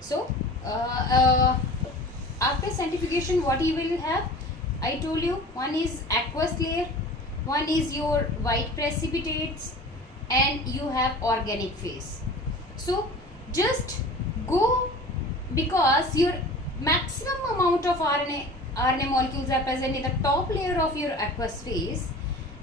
So after centrifugation, what you will have? I told you, one is aqueous layer, one is your white precipitates, and you have organic phase. So just go, because your maximum amount of RNA molecules are present in the top layer of your aqueous phase,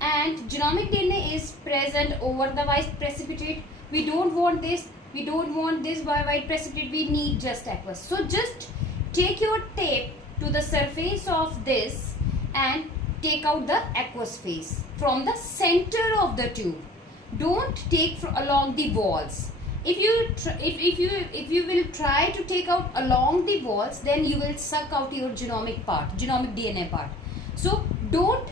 and genomic DNA is present over the white precipitate. We don't want this. We don't want this by white precipitate. We need just aqueous. So just take your tape to the surface of this and take out the aqueous phase from the center of the tube. Don't take along the walls. If you will try to take out along the walls, then you will suck out your genomic DNA part. So don't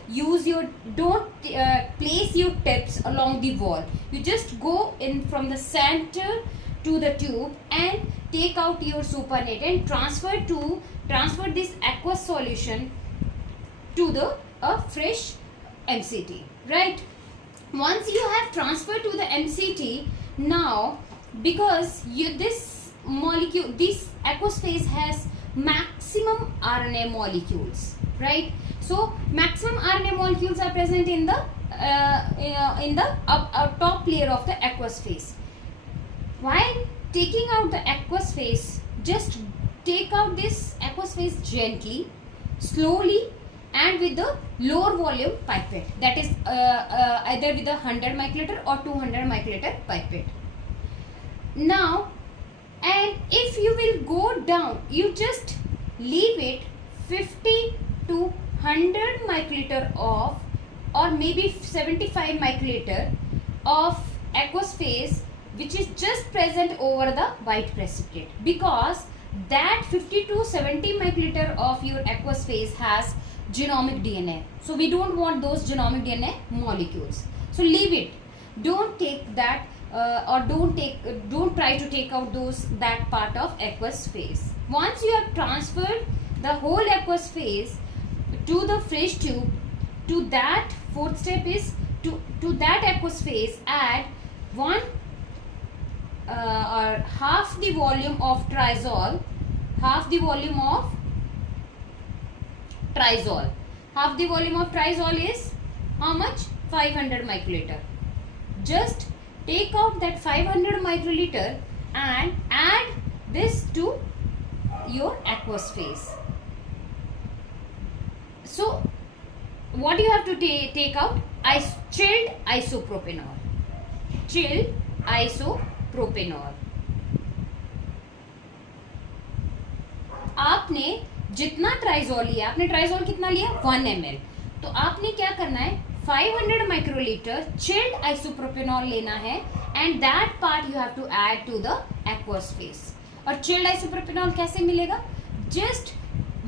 place your tips along the wall. You just go in from the center to the tube and take out your supernet and transfer this aqueous solution to the fresh MCT, right? Once you have transferred to the MCT, now because this aqueous phase has maximum RNA molecules, right? So maximum RNA molecules are present in the top layer of the aqueous phase. While taking out the aqueous phase, just take out this aqueous phase gently, slowly, and with the lower volume pipette, that is either with a 100 microliter or 200 microliter pipette. Now, and if you will go down, you just leave it 50 to 100 microliter of, or maybe 75 microliter of aqueous phase, which is just present over the white precipitate, because that 50 to 70 microliter of your aqueous phase has genomic DNA. So we don't want those genomic DNA molecules. So leave it. Don't take that don't try to take out that part of aqueous phase. Once you have transferred the whole aqueous phase to the fresh tube, to that fourth step is to that aqueous phase add one or half the volume of TRIzol. Half the volume of TRIzol. Half the volume of TRIzol is how much? 500 microliter. Just take out that 500 microliter and add this to your aqueous phase. So what you have to take out? Chilled isopropanol. Chilled isopropanol. आपने जितना ट्राइजोल लिया, आपने ट्राइजोल कितना लिया? 1 ml. तो आपने क्या करना है? 500 माइक्रोलीटर चिल्ड आइसोप्रोपेनॉल लेना है, and that part you have to add to the aqueous phase. और चिल्ड आइसोप्रोपेनॉल कैसे मिलेगा? Just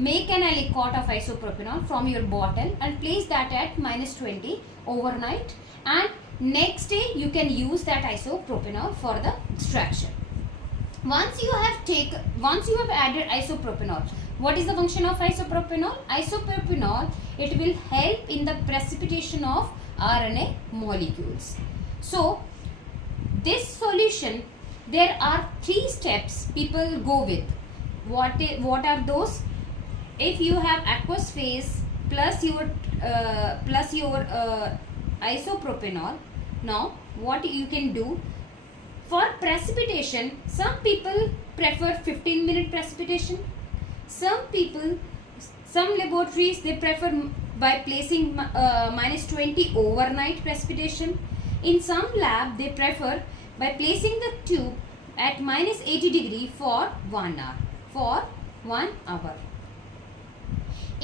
make an alicot of isopropanol from your bottle and place that at -20 overnight, and next day you can use that isopropanol for the extraction. Once you have added isopropanol, what is the function of isopropanol? Isopropanol, it will help in the precipitation of RNA molecules. So this solution, there are 3 steps people go with. What are those? If you have aqueous phase plus your isopropanol, now what you can do for precipitation? Some people prefer 15-minute precipitation. Some laboratories, they prefer by placing -20 overnight precipitation. In some lab, they prefer by placing the tube at -80 degree for 1 hour.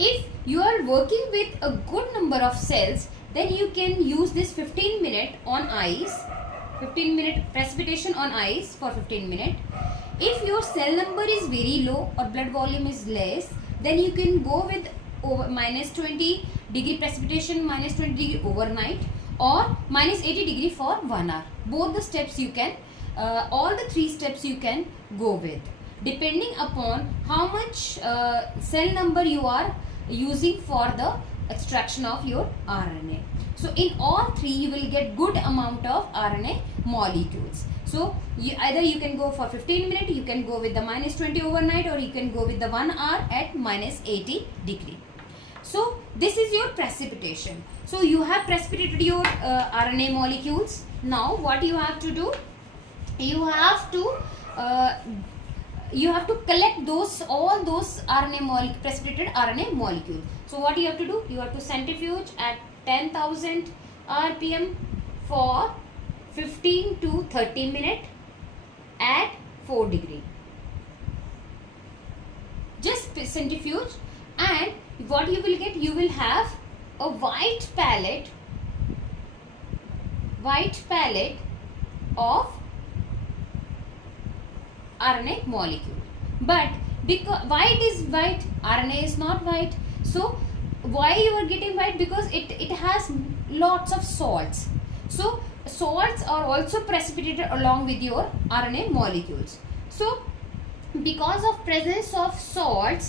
If you are working with a good number of cells, then you can use this 15-minute on ice, 15-minute precipitation on ice for 15 minutes. If your cell number is very low or blood volume is less, then you can go with over -20 degree precipitation, -20 degree overnight, or -80 degree for 1 hour. Both the steps you can, all the 3 steps you can go with, depending upon how much cell number you are using for the extraction of your RNA. So in all 3 you will get good amount of RNA molecules. So either you can go for 15 minutes, you can go with the -20 overnight, or you can go with the 1 hour at -80 degree. So this is your precipitation. So you have precipitated your RNA molecules. Now what you have to do, you have to collect all those precipitated RNA molecules. So what you have to do, you have to centrifuge at 10,000 RPM for 15 to 30 minutes at 4 degree. Just centrifuge, and what you will get, you will have a white palette of RNA molecule. But because white is white, RNA is not white. So why you are getting white? Because it has lots of salts. So salts are also precipitated along with your RNA molecules. So because of presence of salts,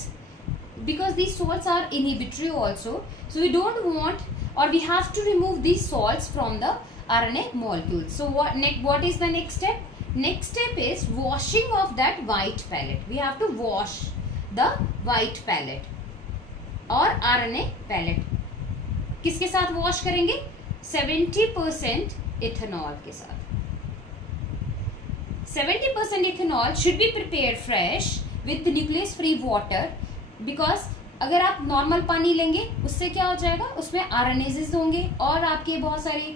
because these salts are inhibitory also, so we don't want, or we have to remove these salts from the RNA molecules. So what is the next step? Next step is washing of that white palette. We have to wash the white palette और RNA palette. किसके साथ wash करेंगे? 70% ethanol के साथ. 70% ethanol should be prepared fresh with nucleus free water, because अगर आप normal पानी लेंगे उससे क्या हो जाएगा, उसमें RNases होंगे और आपके बहुत सारे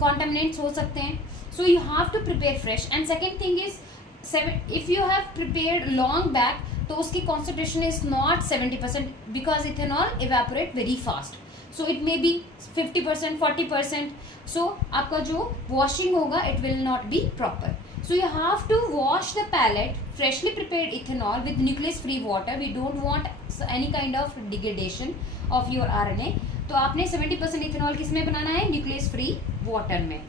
contaminants हो सकते हैं. So you have to prepare fresh. And second thing is, if you have prepared long back, तो उसकी concentration is not 70%, because ethanol evaporate very fast. So it may be 50%, 40%. So आपका जो washing होगा, it will not be proper. So you have to wash the palette, freshly prepared ethanol with nucleus free water. We don't want any kind of degradation of your RNA. तो आपने 70% ethanol किस में बनाना है? Nuclease free water में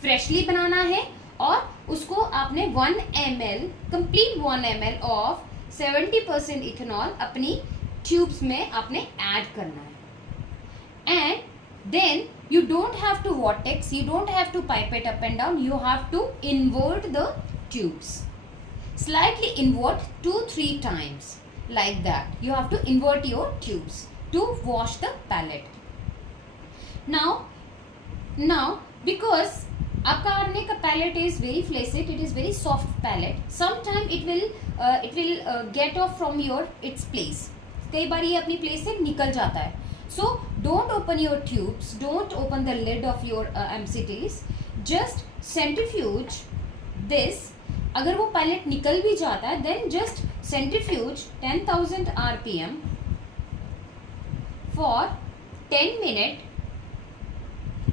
freshly बनाना है, और उसको आपने 1 ml complete 1 ml of 70% ethanol अपनी ट्यूब्स में आपने ऐड करना है. And then you don't have to vortex, you don't have to pipette up and down, you have to invert the tubes, slightly invert 2-3 times, like that. You have to invert your tubes to wash the palette. Now because आपका RNA का palette is very flaccid, it is very soft palette. Sometime it will get off from its place. कई बार ये अपनी place से निकल जाता है. So don't open your tubes, don't open the lid of your MCTs, just centrifuge this. अगर वो palette निकल भी जाता है, then just centrifuge 10,000 RPM for 10 minutes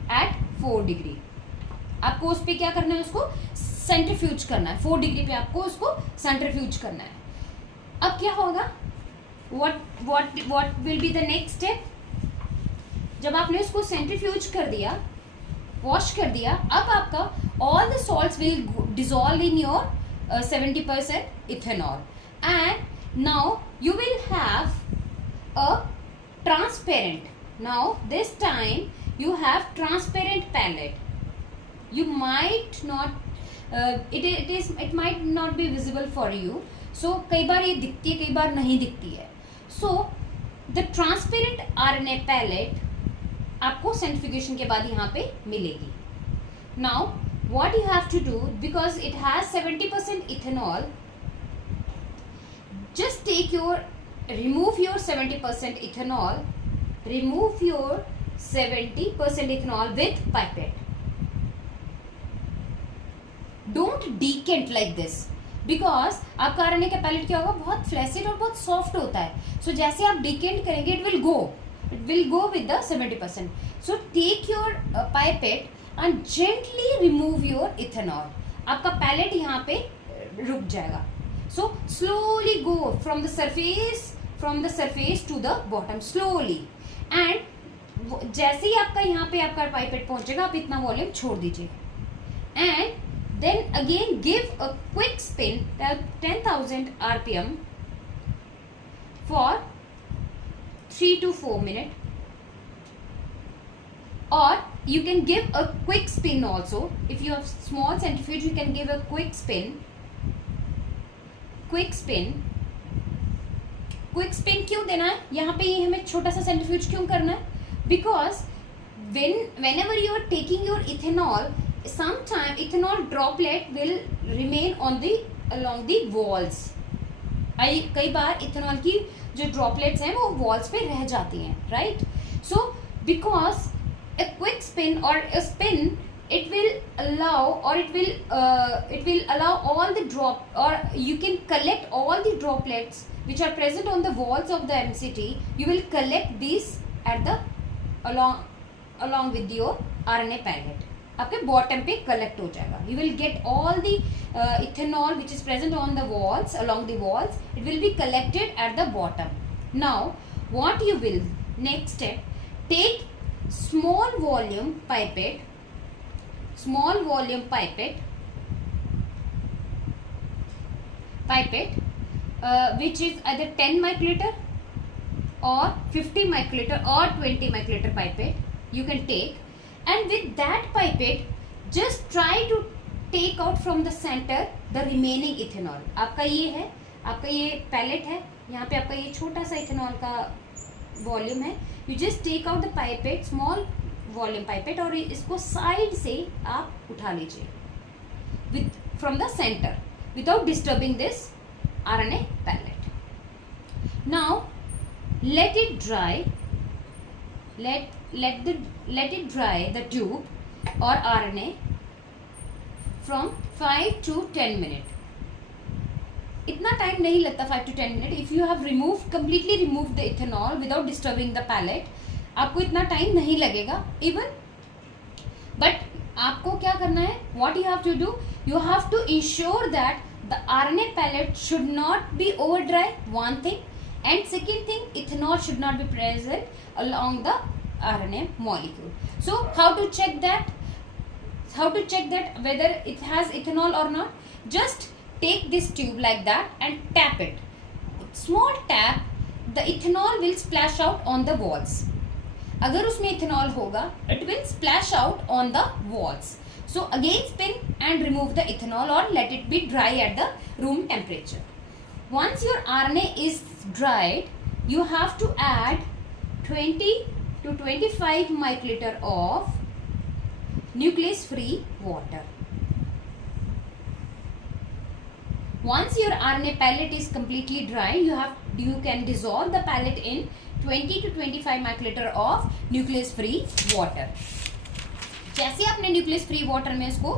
at 4 degree. आपको उस पे क्या करना है? उसको सेंट्रीफ्यूज करना है. 4 डिग्री पे आपको उसको सेंट्रीफ्यूज करना है. अब क्या होगा? what will be the next step? जब आपने उसको सेंट्रीफ्यूज कर दिया, वॉश कर दिया, अब आपका all the salts will dissolve in your 70% ethanol, and now you will have a transparent. Now this time you have transparent palette. You might not it might not be visible for you. So कई बार ये दिखती है, कई बार नहीं दिखती है. So the transparent RNA palette आपको centrifugation के बाद यहाँ पे मिलेगी. Now what you have to do, because it has 70% ethanol, just remove your 70% ethanol, with pipette. Don't decant like this, because आपका RNA का पैलेट क्या होगा? बहुत फ्लैसिड और बहुत सॉफ्ट होता है. So जैसे आप डिकेंट करेंगे, it will go with the 70%. So take your pipette and gently remove your ethanol. आपका पैलेट यहाँ पे रुक जाएगा. So slowly go from the surface to the bottom slowly, and जैसे ही आपका यहाँ पे आपका पाइपेट पहुंचेगा, आप इतना वॉल्यूम छोड़ दीजिए, and then again give a quick spin at 10,000 RPM for 3 to 4 minutes. or you can give a quick spin also. If you have small centrifuge, you can give a quick spin. Quick spin क्यों देना है यहाँ पे? ये हमें छोटा सा centrifuge क्यों करना है? Because whenever you are taking your ethanol, sometime ethanol droplet will remain along the walls. कई बार इथेनॉल की जो ड्रॉपलेट्स हैं वो वॉल्स पे रह जाती हैं, right? So because a quick spin or a spin, it will allow all the or you can collect all the droplets which are present on the walls of the MCT. You will collect these at the along with your RNA pellet. आपके bottom पे collect हो जाएगा. You will get all the ethanol which is present on the walls, along the walls. It will be collected at the bottom. Now what you will, next step, take small volume pipette which is either 10 microliter or 50 microliter or 20 microliter pipette you can take, and with that pipette just try to take out from the center the remaining ethanol. आपका ये है, आपका ये palette है, यहाँ पे आपका ये छोटा सा इथेनॉल का वॉल्यूम है. You just take out the pipette, small volume pipette, और इसको साइड से आप उठा लीजिए with from the center without disturbing this RNA pellet. Now let it dry. Let it dry the tube or RNA from 5 to 10 minutes. इतना time नहीं लगता 5 to 10 minutes. If you have completely removed the ethanol without disturbing the pellet, आपको इतना time नहीं लगेगा even. But आपको क्या करना है? What you have to do? You have to ensure that the RNA pellet should not be over dry, one thing, and second thing, ethanol should not be present along the RNA molecule. So how to check that? How to check that whether it has ethanol or not? Just take this tube like that and tap it. Small tap, the ethanol will splash out on the walls. अगर उसमें ethanol होगा, it will splash out on the walls. So again spin and remove the ethanol or let it be dry at the room temperature. Once your RNA is dried, you have to add 20 to 25 microliter of nucleus free water. Once your RNA pellet is completely dry, you can dissolve the pellet in 20 to 25 microliter of nucleus free water. जैसे आपने nucleus free water में इसको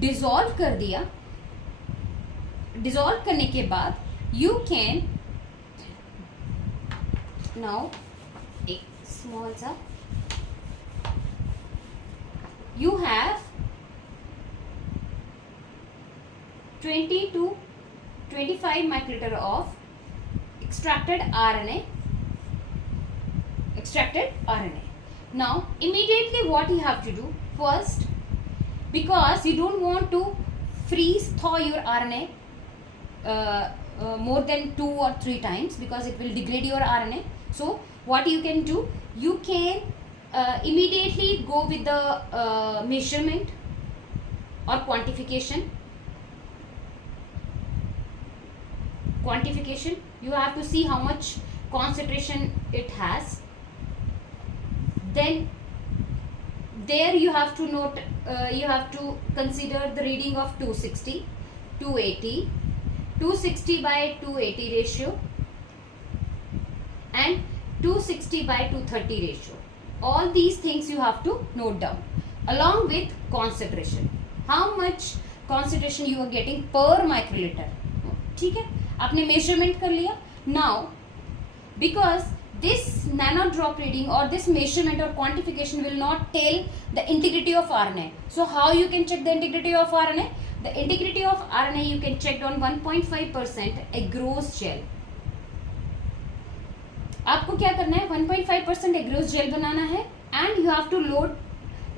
dissolve कर दिया, dissolve करने के बाद you can now एक स्मॉल सा you have 20 to 25 microliter of extracted RNA. Now immediately what you have to do first, because you don't want to freeze thaw your RNA more than 2 or 3 times, because it will degrade your RNA. So what you can do, you can immediately go with the measurement or quantification. You have to see how much concentration it has. Then there you have to note, you have to consider the reading of 260, 280, 260 by 280 ratio and 260 by 230 ratio. All these things you have to note down along with concentration. How much concentration you are getting per microliter. ठीक है, आपने measurement कर लिया. Now because this nano drop reading or this measurement or quantification will not tell the integrity of RNA. So how you can check the integrity of RNA? The integrity of RNA you can check on 1.5% agarose gel. आपको क्या करना है? 1.5% agarose gel बनाना है and you have to load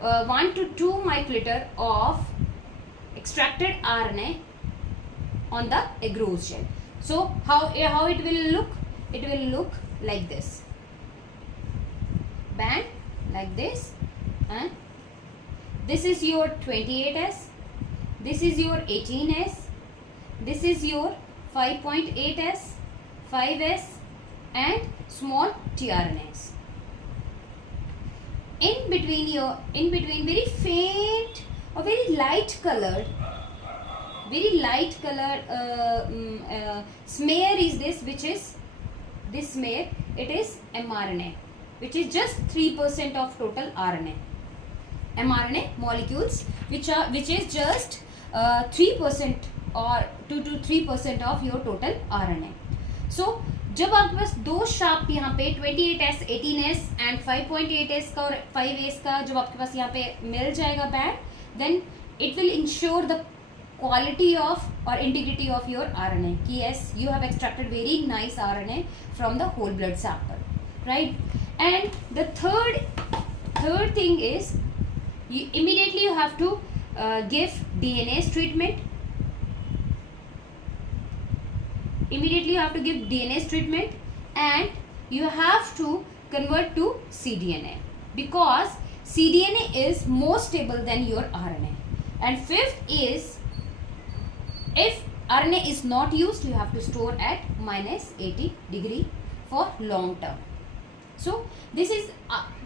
1 to 2 microliter of extracted RNA on the agarose gel. So how it will look? It will look like this, band like this, This is your 28S, this is your 18S, this is your 5.8S, 5S and small tRNAs. In between very faint or very light colored smear is this, which is this smear. It is mRNA, which is just 3% of total RNA. mRNA molecules, which is just 3% or 2 to 3% of your total RNA. So जब आपके पास दो sharp यहाँ पे 28S, 18S and 5.8S का और 5S का जब आपके पास यहाँ पे मिल जाएगा band, then it will ensure the quality of or integrity of your RNA. Yes, you have extracted very nice RNA from the whole blood sample, right? And the third thing is immediately you have to give DNase treatment. Immediately you have to give DNase treatment and you have to convert to cDNA, because cDNA is more stable than your RNA. And fifth is, if RNA is not used, you have to store at -80 degree for long term. So this is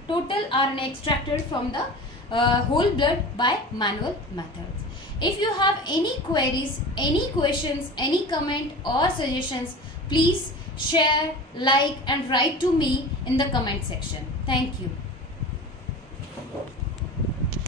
total RNA extracted from the whole blood by manual methods. If you have any queries, any questions, any comment or suggestions, please share, like and write to me in the comment section. Thank you.